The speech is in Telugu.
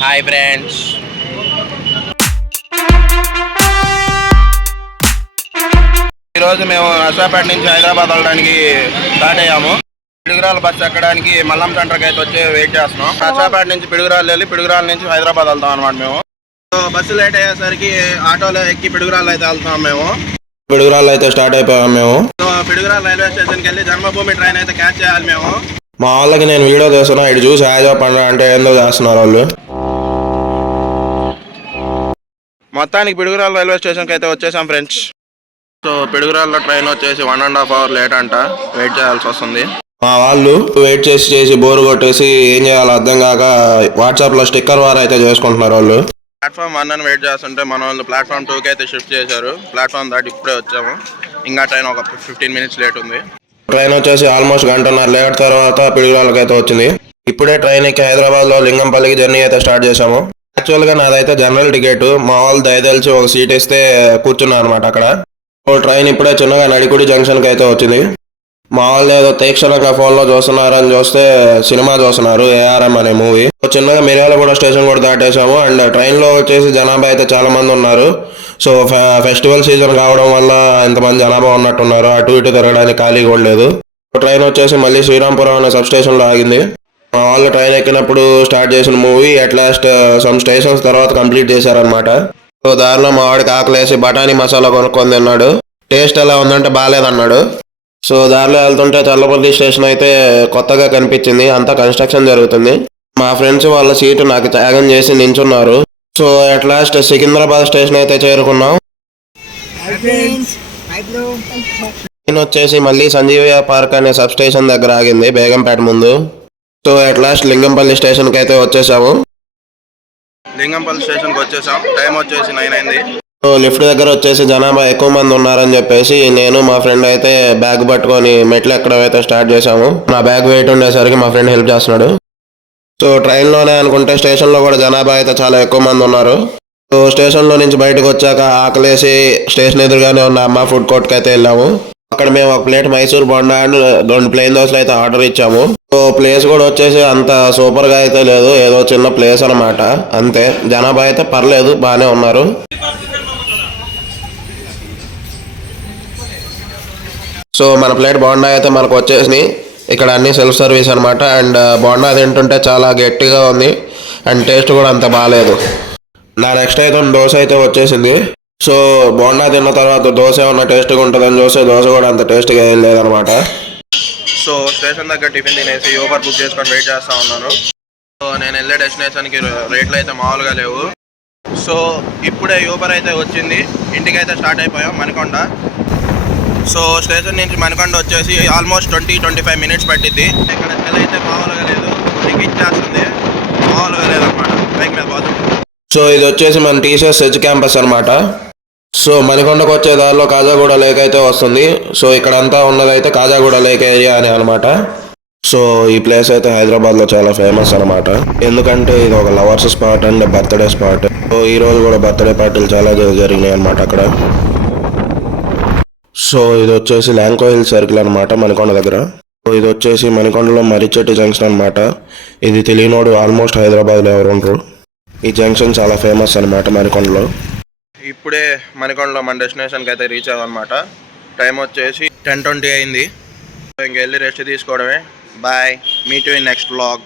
Hi friends. ఈరోజు మేము నర్సాపేట నుంచి హైదరాబాద్ వెళ్ళడానికి స్టార్ట్ అయ్యాము. పిడుగురాల బస్సు ఎక్కడానికి మల్లం సెంటర్కి అయితే వచ్చి వెయిట్ చేస్తున్నాం. నర్సాపేట నుంచి పిడుగురాలు వెళ్ళి పిడుగురాల నుంచి హైదరాబాద్ వెళ్తాం అనమాట మేము. సో బస్సు లేట్ అయ్యేసరికి ఆటోలో ఎక్కి పిడుగురాలు అయితే వెళ్తున్నాం మేము. పిడుగురాలు అయితే స్టార్ట్ అయిపోయాము మేము. సో పిడుగురాల రైల్వే స్టేషన్కి వెళ్ళి జన్మభూమి ట్రైన్ అయితే క్యాచ్ చేయాలి మేము. మా వాళ్ళకి నేను వీడియో చేస్తున్నా, ఇటు చూసి హాయిగా పండుగ అంటే ఏందో చేస్తున్నారు వాళ్ళు. మొత్తానికి పిడుగురాల రైల్వే స్టేషన్కి అయితే వచ్చేసాం ఫ్రెండ్స్. సో పిడుగురాల్లో ట్రైన్ వచ్చేసి 1.5 hours లేట్ అంట, వెయిట్ చేయాల్సి వస్తుంది. మా వాళ్ళు వెయిట్ చేసి బోరు కొట్టేసి ఏం చేయాలో అర్థం కాక వాట్సాప్లో స్టిక్కర్ వార్ అయితే చేసుకుంటున్నారు వాళ్ళు. ప్లాట్ఫామ్ 1 అని వెయిట్ చేస్తుంటే మన వాళ్ళు ప్లాట్ఫామ్ 2కి అయితే షిఫ్ట్ చేశారు. ప్లాట్ఫామ్ దాటి ఇప్పుడే వచ్చాము. ఇంకా ట్రైన్ ఒక 15 minutes లేట్ ఉంది. ట్రైన్ వచ్చేసి ఆల్మోస్ట్ 1.5 లేట్ తర్వాత పిడుగురాళ్ళకి అయితే వచ్చింది. ఇప్పుడే ట్రైన్ ఎక్కి హైదరాబాద్లో లింగంపల్లికి జర్నీ అయితే స్టార్ట్ చేశాము. యాక్చువల్గా నాదైతే జనరల్ టికెట్, మా వాళ్ళు దయదలిచి ఒక సీట్ ఇస్తే కూర్చున్నా అనమాట అక్కడ. ట్రైన్ ఇప్పుడే చిన్నగా నడికుడి జంక్షన్కి అయితే వచ్చింది. మా వాళ్ళు ఏదో తీక్షణంగా ఫోన్లో చూస్తున్నారని చూస్తే సినిమా చూస్తున్నారు, ఏఆర్ఎం అనే మూవీ. చిన్నగా మిర్యాలగూడ స్టేషన్ కూడా దాటేసాము. అండ్ ట్రైన్లో వచ్చేసి జనాభా అయితే చాలా మంది ఉన్నారు. సో ఫెస్టివల్ సీజన్ కావడం వల్ల ఇంతమంది జనాభా ఉన్నట్టున్నారు. అటు ఇటు తిరగడానికి ఖాళీ కూడా లేదు. ట్రైన్ వచ్చేసి మళ్ళీ శ్రీరాంపురం అనే సబ్ స్టేషన్లో ఆగింది. మా వాళ్ళు ట్రైన్ ఎక్కినప్పుడు స్టార్ట్ చేసిన movie at last some stations తర్వాత కంప్లీట్ చేశారనమాట. సో దారిలో మా వాడికి ఆకలేసి బఠానీ మసాలా కొనుక్కొని తిన్నాడు. టేస్ట్ ఎలా ఉందంటే బాగాలేదన్నాడు. సో దారిలో వెళ్తుంటే చల్లపల్లి స్టేషన్ అయితే కొత్తగా కనిపించింది. అంతా కన్స్ట్రక్షన్ జరుగుతుంది. మా ఫ్రెండ్స్ వాళ్ళ సీటు నాకు త్యాగం చేసి నించున్నారు. So at last Secunderabad station అయితే చేరుకున్నాం. ట్రైన్ వచ్చేసి మళ్ళీ సంజీవయ్య పార్క్ అనే సబ్ స్టేషన్ దగ్గర ఆగింది, బేగంపేట ముందు. సో అట్ లాస్ట్ లింగంపల్లి స్టేషన్కి అయితే వచ్చేసాము. లింగంపల్లి స్టేషన్కి వచ్చేసాం. టైం వచ్చేసి 9 అయింది. సో లిఫ్ట్ దగ్గర వచ్చేసి జనాభా ఎక్కువ మంది ఉన్నారని చెప్పేసి నేను మా ఫ్రెండ్ అయితే బ్యాగ్ పట్టుకొని మెట్లు ఎక్కడం అయితే స్టార్ట్ చేసాము. నా బ్యాగ్ వెయిట్ ఉండేసరికి మా ఫ్రెండ్ హెల్ప్ చేస్తున్నాడు. సో ట్రైన్లోనే అనుకుంటే స్టేషన్లో కూడా జనాభా అయితే చాలా ఎక్కువ మంది ఉన్నారు. సో స్టేషన్లో నుంచి బయటకు వచ్చాక ఆకలేసి స్టేషన్ ఎదురుగానే ఉన్న అమ్మ ఫుడ్ కోర్ట్కి అయితే వెళ్ళాము. అక్కడ మేము ఒక plate Mysore bonda and 2 plain దోశలు అయితే ఆర్డర్ ఇచ్చాము. సో ప్లేస్ కూడా వచ్చేసి అంత సూపర్గా అయితే లేదు, ఏదో చిన్న ప్లేస్ అనమాట అంతే. జనాభా అయితే పర్లేదు, బాగానే ఉన్నారు. సో మన ప్లేట్ బోండా అయితే మనకు వచ్చేసి ఇక్కడ అన్ని సెల్ఫ్ సర్వీస్ అనమాట. అండ్ బోండా తింటుంటే చాలా గట్టిగా ఉంది అండ్ టేస్ట్ కూడా అంత బాగాలేదు. నా నెక్స్ట్ అయితే దోశ అయితే వచ్చేసింది. సో బోండా తిన్న తర్వాత దోశ ఏమన్నా టేస్ట్గా ఉంటుందని చూస్తే దోశ కూడా అంత టేస్ట్గా ఏం లేదనమాట. సో స్టేషన్ దగ్గర టిఫిన్ తినేసి యూబర్ బుక్ చేసుకొని వెయిట్ చేస్తూ ఉన్నాను. సో నేను వెళ్ళే డెస్టినేషన్కి రేట్లు అయితే మామూలుగా లేవు. సో ఇప్పుడే యూబర్ అయితే వచ్చింది. ఇంటికి అయితే స్టార్ట్ అయిపోయాం మణికొండ. సో స్టేషన్ నుంచి మణికొండ వచ్చేసి ఆల్మోస్ట్ 20-25 minutes పట్టిద్ది. ఇక్కడ సెల్ అయితే మామూలుగా లేదు, టికెట్ చేస్తుంది మామూలుగా లేదనమాట, బైక్ మీద పోతుంది. సో ఇది వచ్చేసి మన టీసీఎస్ ఎడ్జ్ క్యాంపస్ అనమాట. సో మణికొండకు వచ్చే దారిలో కాజాగూడ లేక్ అయితే వస్తుంది. సో ఇక్కడంతా ఉన్నదైతే కాజాగూడ లేక్ ఏరియా అని అనమాట. సో ఈ ప్లేస్ అయితే హైదరాబాద్లో చాలా ఫేమస్ అనమాట. ఎందుకంటే ఇది ఒక lovers spot and birthday spot. So ఈ రోజు కూడా బర్త్డే పార్టీలు చాలా జరిగినాయి అనమాట అక్కడ. సో ఇది వచ్చేసి ల్యాంకో హిల్ సర్కిల్ అనమాట మణికొండ దగ్గర. సో ఇది వచ్చేసి మణికొండలో మర్రిచెట్టు జంక్షన్ అనమాట. ఇది తెలియనోడు ఆల్మోస్ట్ హైదరాబాద్లో ఎవరు ఉండరు. ఈ జంక్షన్ చాలా ఫేమస్ అనమాట మణికొండలో. ఇప్పుడే మణికొండలో మన డెస్టినేషన్కి అయితే రీచ్ అవ్వనమాట. టైం వచ్చేసి 10:20 అయింది. ఇంకెళ్ళి రెస్ట్ తీసుకోవడమే. Bye, meet you in next vlog.